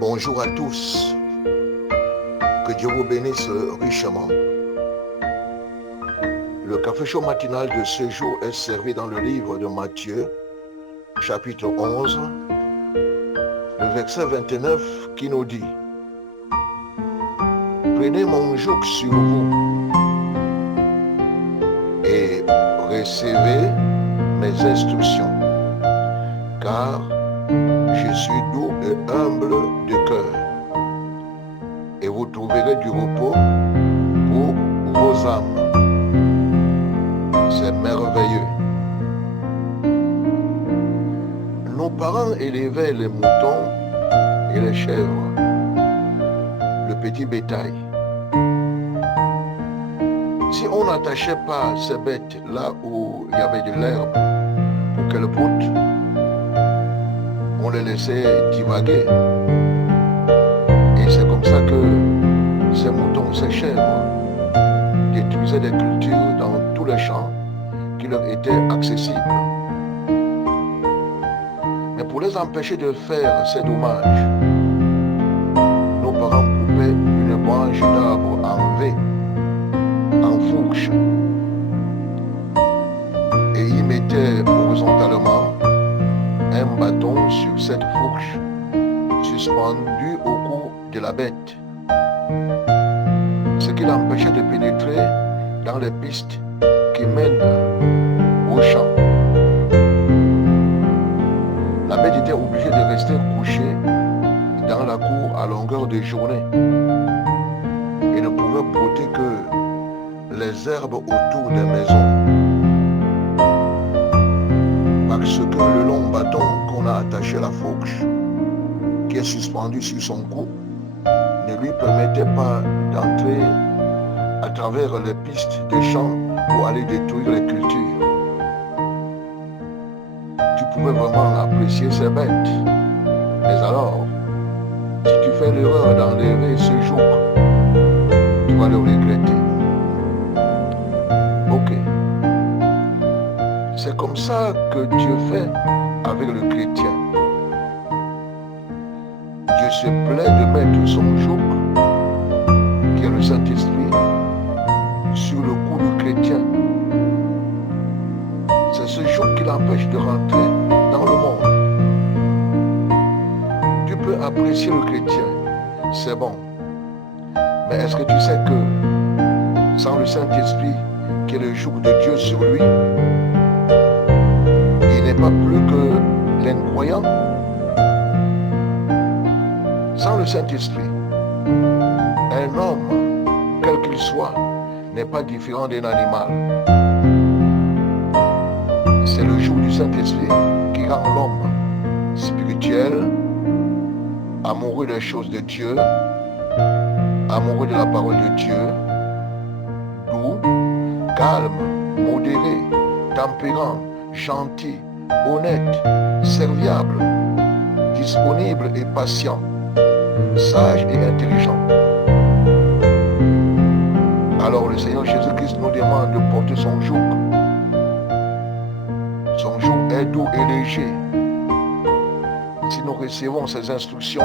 Bonjour à tous, que Dieu vous bénisse richement. Le café chaud matinal de ce jour est servi dans le livre de Matthieu, chapitre 11, le verset 29 qui nous dit « Prenez mon joug sur vous et recevez mes instructions, car je suis doux et humble de cœur, et vous trouverez du repos pour vos âmes. » C'est merveilleux. Nos parents élevaient les moutons et les chèvres, le petit bétail. Si on n'attachait pas ces bêtes là où il y avait de l'herbe pour qu'elles broutent, on les laissait divaguer. Et c'est comme ça que ces moutons, ces chèvres détruisaient des cultures dans tous les champs qui leur étaient accessibles. Mais pour les empêcher de faire ces dommages, nos parents coupaient une branche d'arbre en V, en fourche, et y mettaient horizontalement un bâton sur cette fourche suspendu au cou de la bête, ce qui l'empêchait de pénétrer dans les pistes qui mènent au champ. La bête était obligée de rester couchée dans la cour à longueur de journée et ne pouvait brouter que les herbes autour des maisons, parce que le long bâton qu'on a attaché à la fourche, qui est suspendu sur son cou, ne lui permettait pas d'entrer à travers les pistes des champs pour aller détruire les cultures. Tu pouvais vraiment apprécier ces bêtes. Mais alors, si tu fais l'erreur d'enlever ce joug, tu vas le regretter. Ok. C'est comme ça que Dieu fait avec le chrétien. Dieu se plaît de mettre son joug, qui est le Saint-Esprit, sur le cou du chrétien. C'est ce joug qui l'empêche de rentrer dans le monde. Tu peux apprécier le chrétien, c'est bon. Mais est-ce que tu sais que sans le Saint-Esprit, qui est le joug de Dieu sur lui, il n'est pas plus que l'incroyant? Sans le Saint-Esprit, un homme, quel qu'il soit, n'est pas différent d'un animal. C'est le joug du Saint-Esprit qui rend l'homme spirituel, amoureux des choses de Dieu, amoureux de la parole de Dieu, doux, calme, modéré, tempérant, gentil, honnête, serviable, disponible et patient, sage et intelligent. Alors le Seigneur Jésus-Christ nous demande de porter son joug. Son joug est doux et léger. Si nous recevons ces instructions,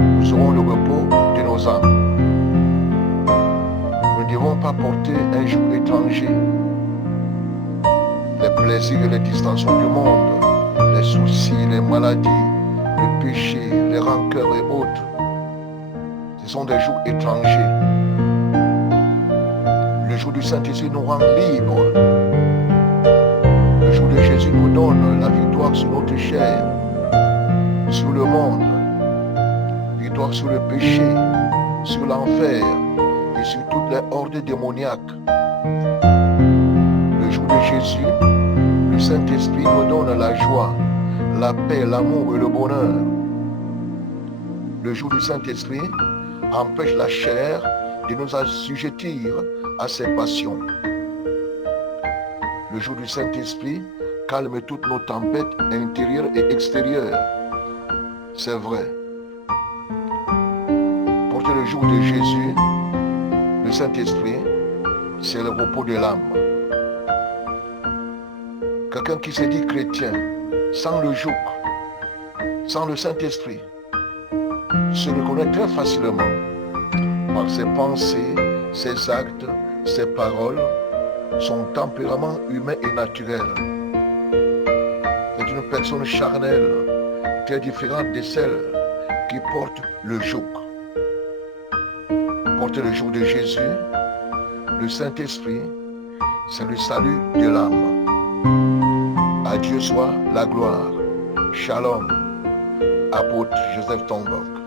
nous aurons le repos de nos âmes. Nous ne devons pas porter un joug étranger. Les plaisirs et les distractions du monde, les soucis, les maladies, le péché, les rancœurs et autres, ce sont des jougs étrangers. Le joug du Saint-Esprit nous rend libres. Le joug de Jésus nous donne la victoire sur notre chair, sur le monde, victoire sur le péché, sur l'enfer et sur toutes les hordes démoniaques. Le joug de Jésus, le Saint-Esprit nous donne la joie, la paix, l'amour et le bonheur. Le joug du Saint-Esprit empêche la chair de nous assujettir à ses passions. Le joug du Saint-Esprit calme toutes nos tempêtes intérieures et extérieures. C'est vrai. Porter le joug de Jésus, le Saint-Esprit, c'est le repos de l'âme. Quelqu'un qui se dit chrétien, sans le joug, sans le Saint-Esprit, se reconnaît très facilement par ses pensées, ses actes, ses paroles, son tempérament humain et naturel. C'est une personne charnelle, très différente de celle qui porte le joug. Porter le joug de Jésus, le Saint-Esprit, c'est le salut de l'âme. À Dieu soit la gloire. Shalom, apôtre Joseph Tombok.